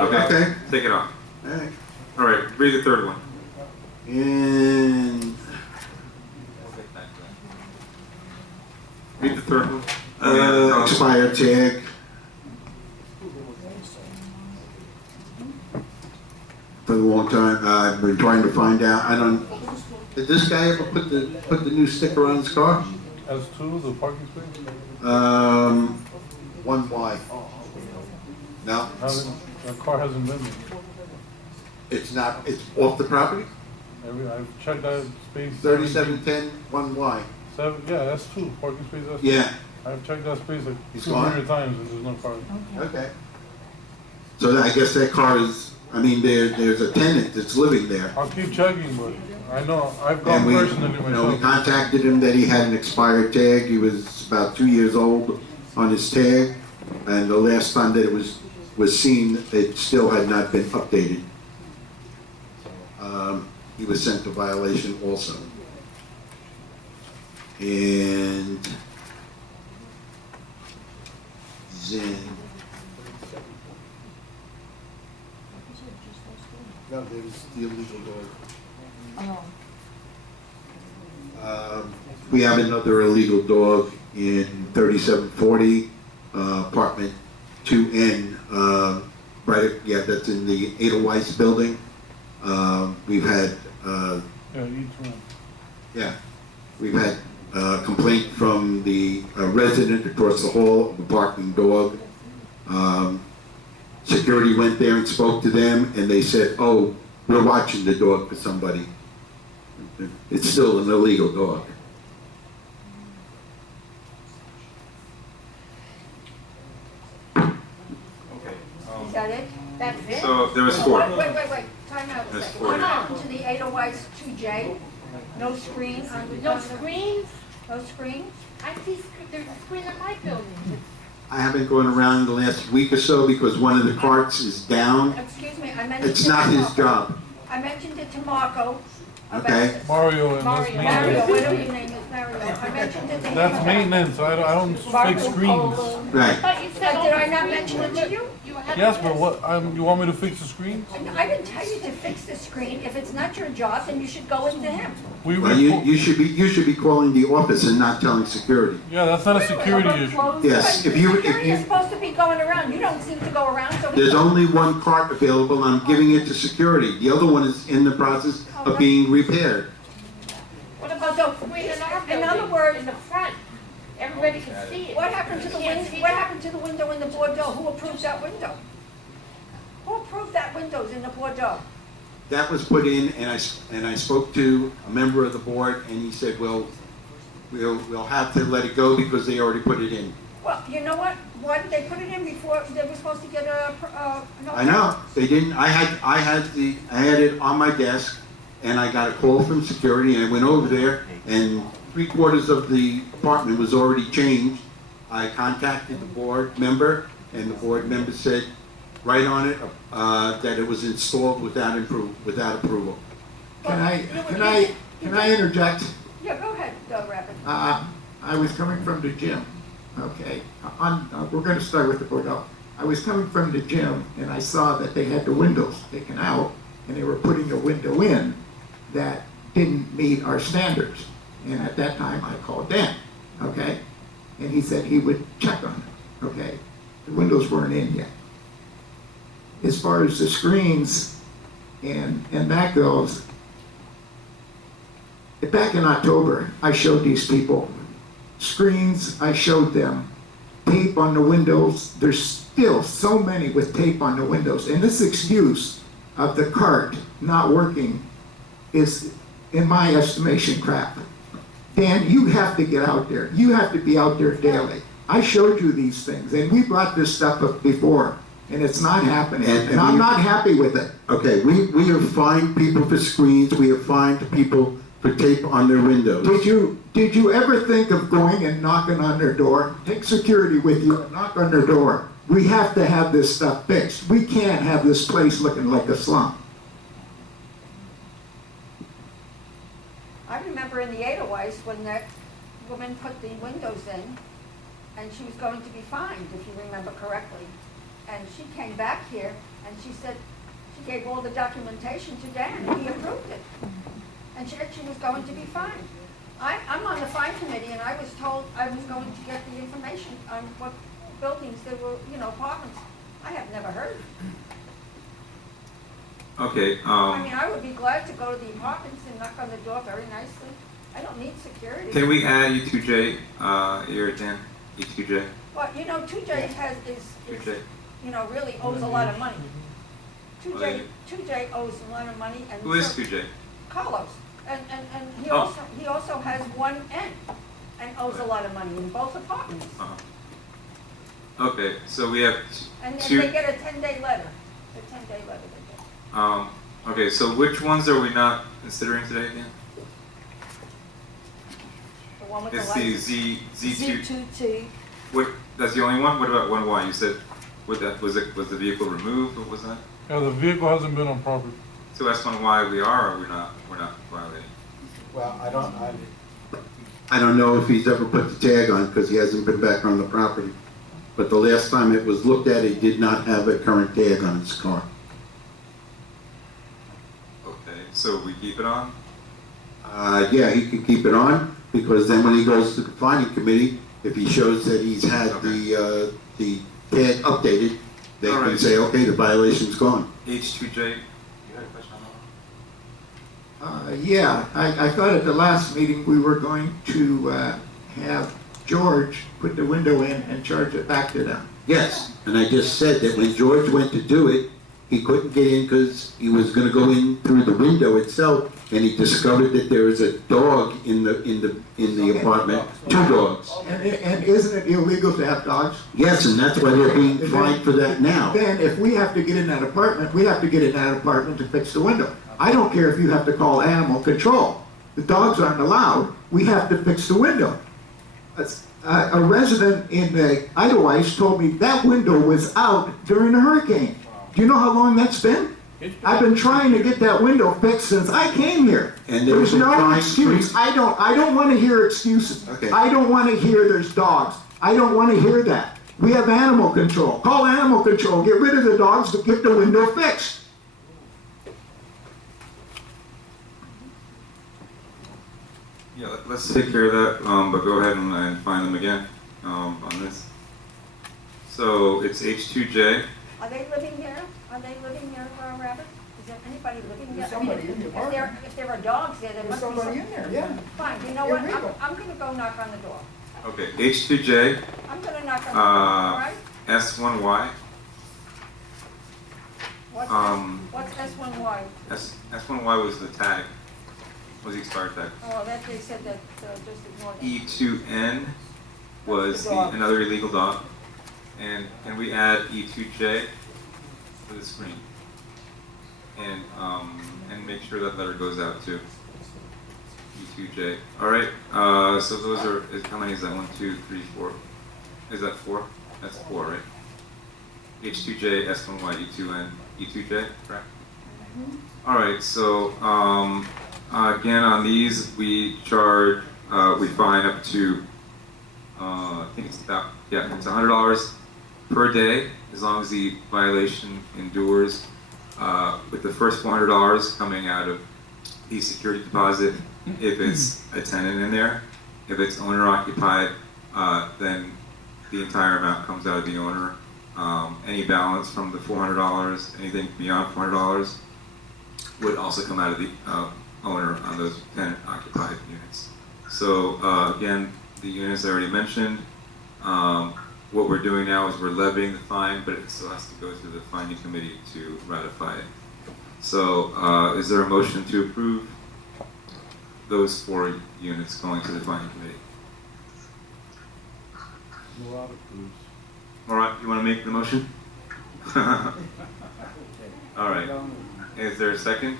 Okay, Take it off. alright. All right, read the third one. And, Read the third one. expired tag. For a long time, I've been trying to find out, did this guy ever put the new sticker on his car? As to the parking space? 1Y. No, The car hasn't been there. it's not, it's off the property? I've checked that space. 3710 1Y. Yeah, that's two, parking space, that's two. Yeah, I've checked that space like He's 200 times and there's no car. okay. So I guess that car is, there's a tenant that's living there. I'll keep checking, but I know, I've And gone we, personally we myself. contacted him that he had an expired tag. He was about 2 years old on his tag. And the last time that it was seen, it still had not been updated. He was sent to violation also. And then, no, there's the illegal dog. Oh. We have another illegal dog in 3740, apartment 2N, that's in the Edelweiss building. We've had, Yeah, each one. we've had a complaint from the resident across the hall of a barking dog. Security went there and spoke to them, and they said, "Oh, we're watching the dog for somebody." It's still an illegal dog. Okay. Is that it? That's it? So there was four. Wait, time out a There's second. four. What happened to the 808 2J? No screen on No screens? No screen? I see, there's a screen in my building. I haven't gone around the last week or so because one of the carts is down. Excuse me, I mentioned. It's it not to his Marco. job. I mentioned it to Marco. about Okay. this. Mario and Mario. that's Mario, maintenance. whatever your name is, Mario. I mentioned it to him. That's about- maintenance, I don't fix Marco screens. Polo. I Right. thought you said. But did I not mention it to you? Yes, but what, you want me to fix the screens? I didn't tell you to fix the screen. If it's not your job, then you should go into him. We Well, report, you should be calling the office and not telling security. yeah, that's not a security issue. Yes, But if you- security is supposed to be going around. You don't seem to go around, so. There's only one cart available. I'm giving it to security. The other one is in the process of being repaired. What about the screen in our In building? other words- In the front, everybody can see it. What happened to the Can't window, see what it. happened to the window in the Bordeaux? Who approved that window? Who approved that windows in the Bordeaux? That was put in, and I spoke to a member of the board, and he said, well, we'll have to let it go because they already put it in. Well, you know what? Why did they put it in before they were supposed to get no? I know, they didn't, I had it on my desk, and I got a call from security, and I went over there, and 3/4 of the apartment was already changed. I contacted the board member, and the board member said, right on it, that it was installed without approval. Can I interject? Yeah, go ahead, Rapid. I was coming from the gym, okay? We're gonna start with the Bordeaux. I was coming from the gym and I saw that they had the windows taken out and they were putting a window in that didn't meet our standards. And at that time, I called Dan, okay? And he said he would check on it, okay? The windows weren't in yet. As far as the screens and that goes, back in October, I showed these people screens, I showed them tape on the windows. There's still so many with tape on the windows. And this excuse of the cart not working is, in my estimation, crap. Dan, you have to get out there. You have to be out there daily. I showed you these things, and we brought this stuff up before, and it's not happening. And I'm not happy with it. Okay, we have fined people for screens, we have fined people for tape on their windows. Did you ever think of going and knocking on their door? Take security with you and knock on their door. We have to have this stuff fixed. We can't have this place looking like a slum. I remember in the Edelweiss when that woman put the windows in, and she was going to be fined, if you remember correctly. and she came back here, and she said, she gave all the documentation to Dan, and he approved it. And she said she was going to be fined. I'm on the fine committee, and I was told I was going to get the information on what buildings there were, you know, apartments. I have never heard. Okay, I mean, I would be glad to go to the apartments and knock on the door very nicely. I don't need security. can we add E2J, here, Dan? E2J? But, you know, 2J is, 2J. you know, really owes a lot of money. Oh, 2J owes a lot of money, and Who is so- 2J? Carlos, and he Oh. also has one N, and owes a lot of money in both apartments. Uh-huh. Okay, so we have And then two, they get a 10-day letter, a 10-day letter they get. okay, so which ones are we not considering today again? The one with the It's the license. Z2T. what, that's the only one? What about 1Y? You said, was the vehicle removed? What was that? Yeah, the vehicle hasn't been on property. So S1Y we are, or we're not violating? Well, I don't know if he's ever put the tag on because he hasn't been back on the property. But the last time it was looked at, it did not have a current tag on its car. Okay, so we keep it on? Yeah, he can keep it on because then when he goes to the finding committee, if he shows that he's had the tag updated, they can Alright. say, okay, the violation's gone. H2J, you had a question on that? Yeah, I thought at the last meeting we were going to have George put the window in and charge it back to them. Yes, and I just said that when George went to do it, he couldn't get in because he was gonna go in through the window itself, and he discovered that there was a dog in the apartment, 2 dogs. And isn't it illegal to have dogs? Yes, and that's why they're being fined for that now. Then if we have to get in that apartment, we have to get in that apartment to fix the window. I don't care if you have to call animal control. The dogs aren't allowed, we have to fix the window. A resident in Idlewice told me that window was out during the hurricane. Do you know how long that's been? I've been trying to get that window fixed since I came here. And they've There's been no trying- excuse. I don't want to hear excuses. Okay. I don't want to hear there's dogs. I don't want to hear that. We have animal control. Call animal control. Get rid of the dogs to get the window fixed. Yeah, let's take care of that, but go ahead and find them again, on this. So it's H2J, Are they living there? Are they living there, Rabbit? Is there anybody living there? There's I mean, somebody in the apartment. If there are dogs there, there There's must be somebody some. in there, yeah. Fine, you know what? Illegal. I'm gonna go knock on the door. okay, H2J, I'm gonna knock on the door, all right? S1Y, What's S1Y? S1Y was the tag, was the expired tag. Oh, that they said that, just ignore that. E2N was The dog. another illegal dog. And can we add E2J for the screen? And make sure that letter goes out too. E2J. All right. So those are, how many is that? 1, 2, 3, 4. Is that 4? That's 4, right? H2J, S1Y, E2N, E2J, correct? All right. So again, on these we charge, we fine up to, I think it's about, yeah, it's $100 per day as long as the violation endures. With the first $400 coming out of the security deposit, if it's a tenant in there. If it's owner occupied, then the entire amount comes out of the owner. Any balance from the $400, anything beyond $400, would also come out of the owner on those tenant occupied units. So again, the units I already mentioned. What we're doing now is we're levying the fine, but it still has to go through the finding committee to ratify it. So is there a motion to approve those 4 units going to the finding committee? All right, you want to make the motion? All right. Is there a second?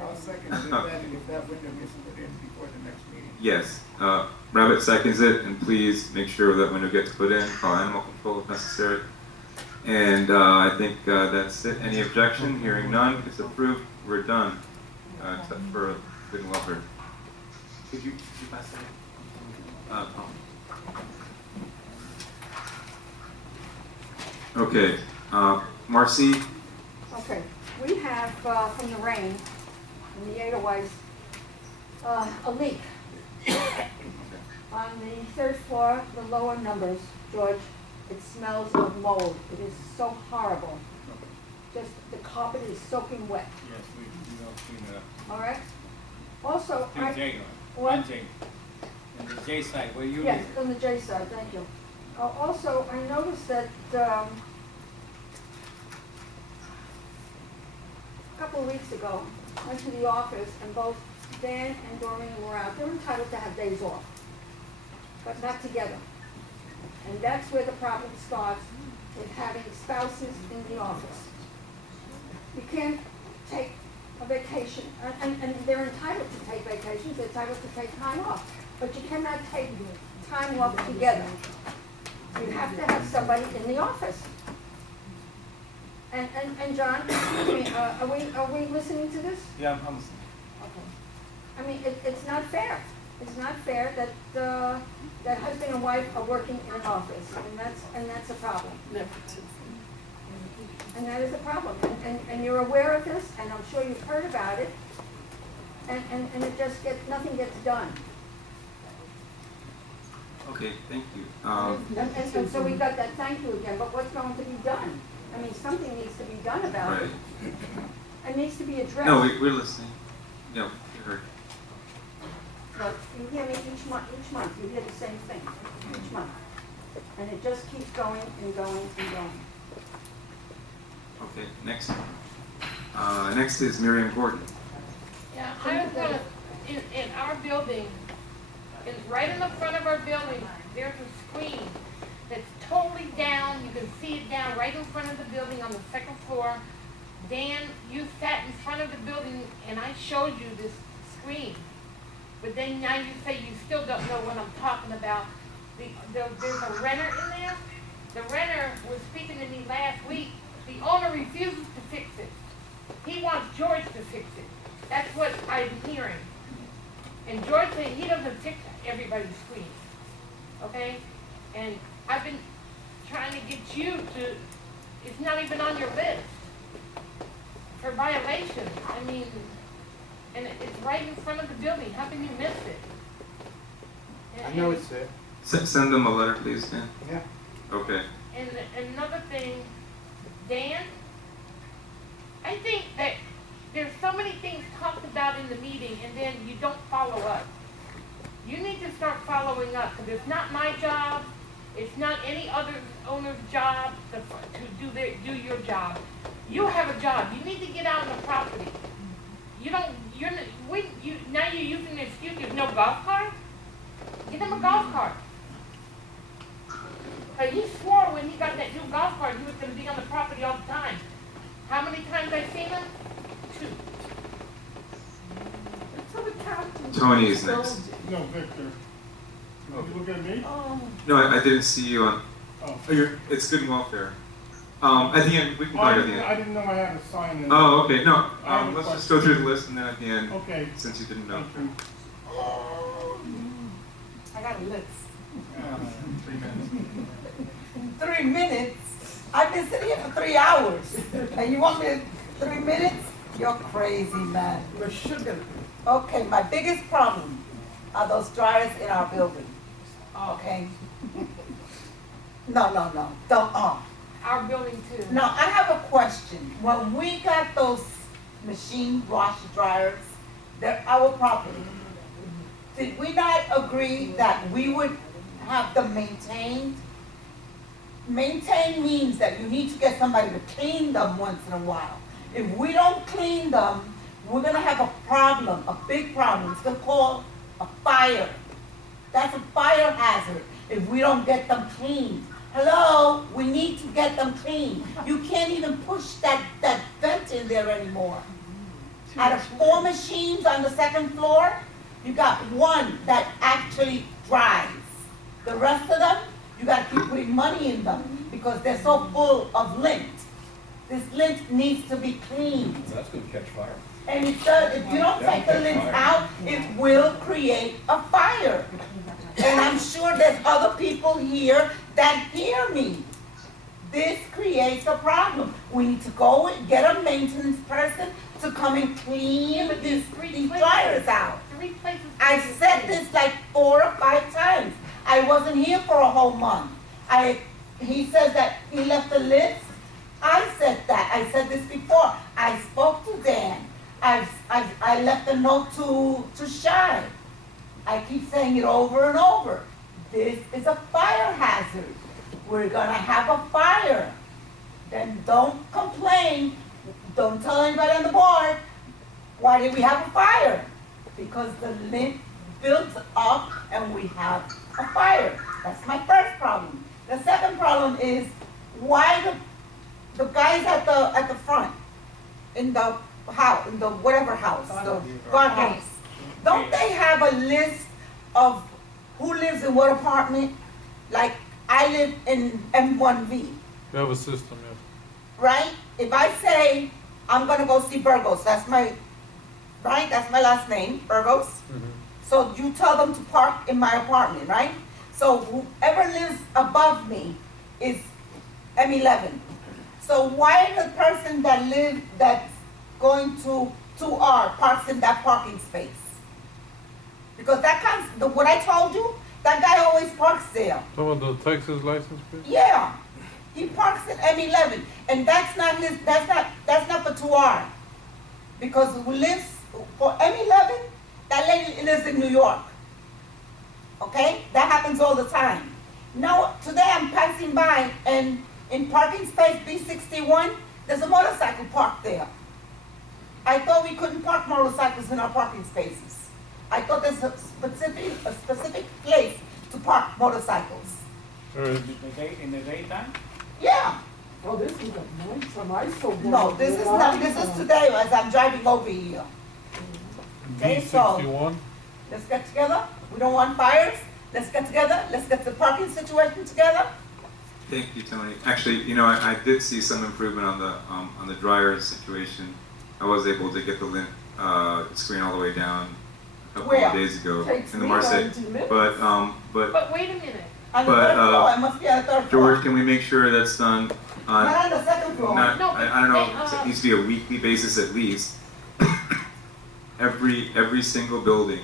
I'll second that if that window gets put in before the next meeting. Yes. Rabbit seconds it, and please make sure that window gets put in. Call animal control if necessary. And I think that's it. Any objection? Hearing none, it's approved. We're done. Except for good and welfare. Could you pass that? Okay, Marcy, Okay, we have, from the rain, from the Edelweiss, a leak. On the third floor, the lower numbers, George, it smells of mold. It is so horrible. Just, the carpet is soaking wet, Yes, we don't see that. all right? Also, In J, What? on J. In the J side, where you yes, live. on the J side, thank you. Also, I noticed that, a couple of weeks ago, I went to the office and both Dan and Doreen were out. They're entitled to have days off, but not together. And that's where the problem starts, with having spouses in the office. You can't take a vacation, and they're entitled to take vacations, they're entitled to take time off, but you cannot take time off together. You have to have somebody in the office. And John, excuse me, are we listening to this? Yeah, I'm Okay. I mean, it's not fair. It's not fair that, that husband and wife are working in an office, and that's a problem. And that is a problem, and you're aware of this, and I'm sure you've heard about it, and it just nothing gets done. okay, thank you. And so we got that thank you again, but what's going to be done? I mean, something needs to be done about Right. it. It needs to be addressed. No, we're listening. No, you heard. But you hear me each month, you hear the same thing, each month. And it just keeps going and going and going. Okay, next. Next is Miriam Gordon. Yeah, I was gonna, in our building, right in the front of our building, there's a screen that's totally down, you can see it down right in front of the building on the second floor. Dan, you sat in front of the building and I showed you this screen. But then now you say you still don't know what I'm talking about. There's a renter in there. The renter was speaking to me last week. The owner refuses to fix it. He wants George to fix it. That's what I'm hearing. And George said he doesn't fix everybody's screen. Okay? And I've been trying to get you to, it's not even on your list for violation. I mean, and it's right in front of the building. How can you miss it? I know it's there. Send them a letter, please, Dan. Yeah. Okay. And another thing, Dan, I think that there's so many things talked about in the meeting and then you don't follow up. You need to start following up because it's not my job. It's not any other owner's job to do your job. You have a job. You need to get out on the property. Now you're using the excuse there's no golf cart? Get him a golf cart. He swore when he got that new golf cart he was going to be on the property all the time. How many times I seen him? 2. Tony is next. No, Victor. You look at me? No, I didn't see you on. Oh. It's good welfare. At the end, we can talk at the I end. didn't know I had to sign in. Oh, okay. No, I have a let's just question. go through the list and then at the end, Okay. since you didn't know. Thank you. I got a list. 3 minutes. 3 minutes? I've been sitting here for 3 hours. And you want me to 3 minutes? You're crazy, man. The sugar. Okay, my biggest problem are those dryers in our building. Okay? No. Don't, Our building too. Now, I have a question. When we got those machine washer dryers, they're our property. Did we not agree that we would have them maintained? Maintain means that you need to get somebody to clean them once in a while. If we don't clean them, we're gonna have a problem, a big problem. It's gonna cause a fire. That's a fire hazard if we don't get them cleaned. Hello, we need to get them cleaned. You can't even push that vent in there anymore. Out of 4 machines on the second floor, you got 1 that actually dries. The rest of them, you gotta keep putting money in them because they're so full of lint. This lint needs to be cleaned. That's gonna catch fire. And if you don't take the lint out, it will create a fire. And I'm sure there's other people here that hear me. This creates a problem. We need to go and get a maintenance person to come and Yeah, clean but these there's 3 these places. dryers out. 3 places. I said this like 4 or 5 times. I wasn't here for a whole month. He says that he left a list. I said that. I said this before. I spoke to Dan. I left a note to Shai. I keep saying it over and over. This is a fire hazard. We're gonna have a fire. Then don't complain. Don't tell anybody on the board, why did we have a fire? Because the lint builds up and we have a fire. That's my first problem. The second problem is why the guys at the front, in the house, in the whatever house, the guardhouse, don't they have a list of who lives in what apartment? Like, I live in M1V, We have a system, yes. right? If I say, I'm gonna go see Burgos, that's my, right, that's my last name, Burgos. So you tell them to park in my apartment, right? So whoever lives above me is M11. So why the person that's going to 2R parks in that parking space? Because that comes, what I told you, that guy always parks there. Some of the Texas license plate? Yeah, he parks in M11, and that's not for 2R. Because who lives, for M11, that lady lives in New York. Okay, that happens all the time. Now, today I'm passing by, and in parking space B61, there's a motorcycle parked there. I thought we couldn't park motorcycles in our parking spaces. I thought there's a specific place to park motorcycles. There is. In the daytime? Yeah. Oh, this is a nice one. I so No, this is not, this is today as I'm driving over here. Okay, so B61? let's get together. We don't want fires. Let's get together. Let's get the parking situation together. Thank you, Tony. Actually, you know, I did see some improvement on the dryer situation. I was able to get the lint screen all the way down a couple Where? of days ago Takes in the me Marseille. 90 minutes. But But wait a minute. On the But, third floor, I must be on the third floor. George, can we make sure that's done on? Not on the second floor. Not, No, I don't know, they, it needs to be a weekly basis at least. Every single building,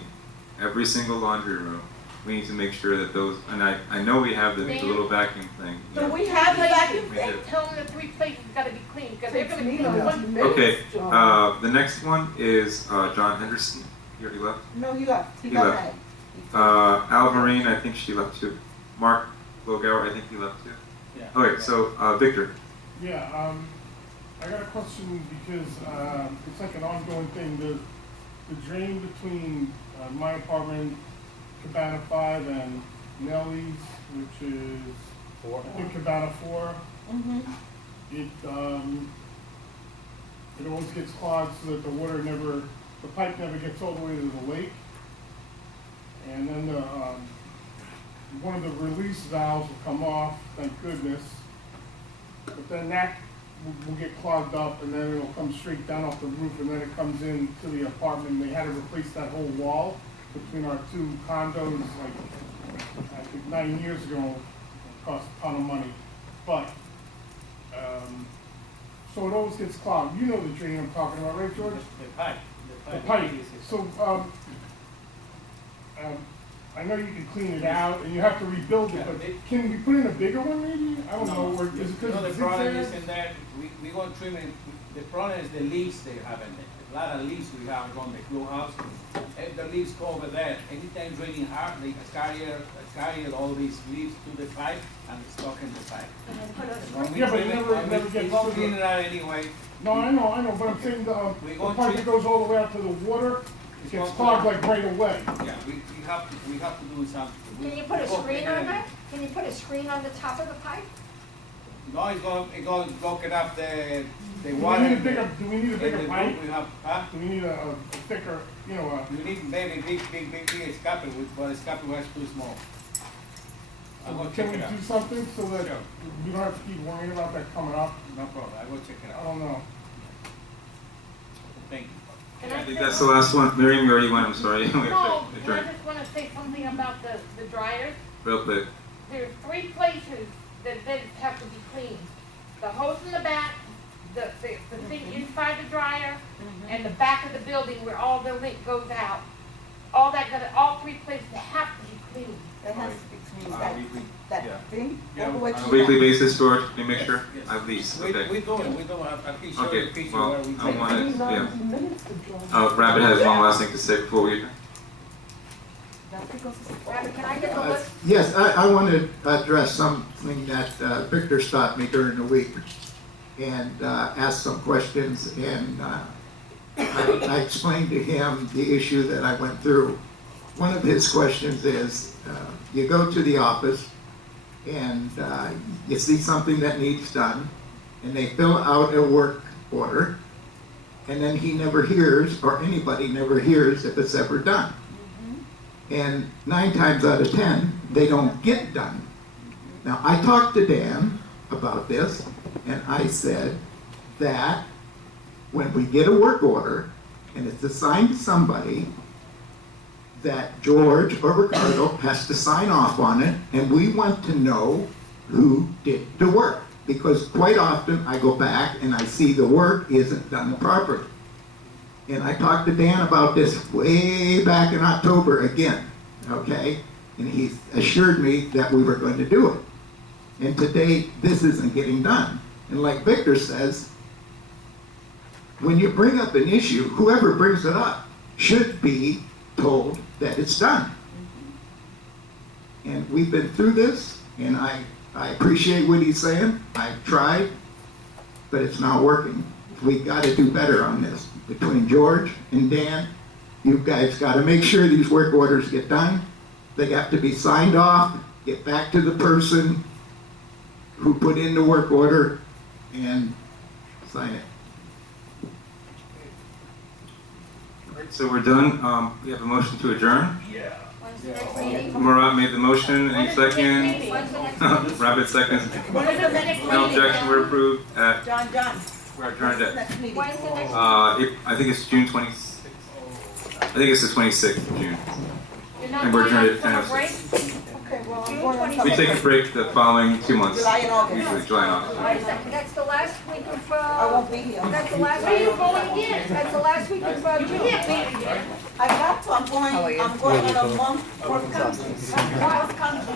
every single laundry room, we need to make sure that those, and I know we have the little vacuum thing. Do we have the vacuum We thing? do. Tell them the 3 places gotta be clean, because they're Takes gonna me clean 90 one. minutes, Okay, John. the next one is, John Henderson, he already left. No, he left. He He got left. mad. Al Marine, I think she left too. Mark Logauer, I think he left too. Yeah. Okay, so, Victor, Yeah, I got a question because, it's like an ongoing thing. The drain between, my apartment, Cabana 5 and Nellie's, which is, I think Cabana 4, Mhm. it always gets clogged so that the pipe never gets all the way to the lake. And then one of the release valves will come off, thank goodness. But then that will get clogged up and then it'll come straight down off the roof and then it comes in to the apartment. They had to replace that whole wall between our 2 condos, like, I think 9 years ago. It cost a ton of money. But, so it always gets clogged. You know the drain I'm talking about, right, George? The pipe. The pipe. So, I know you can clean it out and you have to rebuild it, but can we put in a bigger one maybe? I don't know, or is it because No, the it's problem is zigzag? in there, we gonna trim it, the problem is the leaves they have in there. A lot of leaves we have on the clubhouse. If the leaves go over there, anytime it's raining hard, they carry all these leaves to the pipe and it's stuck in the pipe. When we Yeah, but trim it never we gets gonna to clean the- it out anyway. No, I know, but I'm saying the We pipe gonna that treat- goes all the way out to the water, it gets clogged like right away. Yeah, we have to do something. Can you put a screen on that? Can you put a screen on the top of the pipe? No, it's gonna block it up the Do we water. need a bigger, do we need a in bigger the pipe? roof we have, huh? Do we need a thicker, you know, You need maybe big escape, but escape was too small. I'm gonna can check we it out. do something so that Sure. we don't have to keep worrying about that coming up? No problem, I will check it I out. don't know. Thank you. Can I I think say that's the last one. Miriam, you already went, I'm sorry. We have to No, and I adjourn. just wanna say something about the dryers. Real quick. There are 3 places that have to be cleaned. the hose in the back, the thing inside the dryer, and the back of the building where all the link goes out. All three places have to be cleaned. That has to be cleaned, weekly, that yeah. thing, Yeah, over what On a you weekly got. basis, George, can you make sure? At least, We okay. do it, I can show you Okay, a picture well, where we I take. want it, yeah. 90 minutes to drive. Rabbit has one last thing to say before we. Rabbit, can I get the list? Yes, I want to address something that Victor stopped me during the week and asked some questions, and I explained to him the issue that I went through. One of his questions is, you go to the office and you see something that needs done, and they fill out a work order, and then he never hears, or anybody never hears if it's ever done. And 9 times out of 10, they don't get done. Now, I talked to Dan about this, and I said that when we get a work order and it's assigned to somebody, that George or Ricardo has to sign off on it, and we want to know who did the work. Because quite often I go back and I see the work isn't done properly. And I talked to Dan about this way back in October again, okay? And he assured me that we were going to do it. And to date, this isn't getting done. And like Victor says, when you bring up an issue, whoever brings it up should be told that it's done. And we've been through this, and I appreciate what he's saying. I've tried, but it's not working. We got to do better on this. Between George and Dan, you guys got to make sure these work orders get done. They have to be signed off, get back to the person who put in the work order, and sign it. So we're done. We have a motion to adjourn. When's the next meeting? Murat made the motion. Any When is the next second? meeting? When's the next meeting? Rabbit seconds. When is the next No meeting? objection. We're approved. John, We're adjourned at. next meeting. When's the next? I think it's June 26th. I think it's the 26th of June. You're not And we're going on adjourned at summer break? 10:06. Okay, well, I'm June going on 26th. We take a break the following 2 months. July and August. Usually July and August. Wait a second, that's the last week of, I won't be here. that's the last Where are you week. going again? That's the last week of You June. can't be again. I got to, I'm going on a month cross country. Cross country.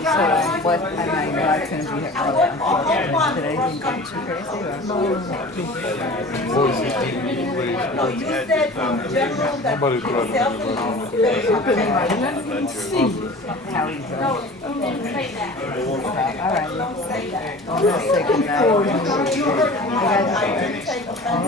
What, and I know I couldn't be here I'm earlier. going for a whole month Did cross anything country. too No, you said in general that Nobody threatened yourself anybody. and How he's doing. No, you didn't say that. All right. don't say that. Don't be sick of that. I didn't take offense.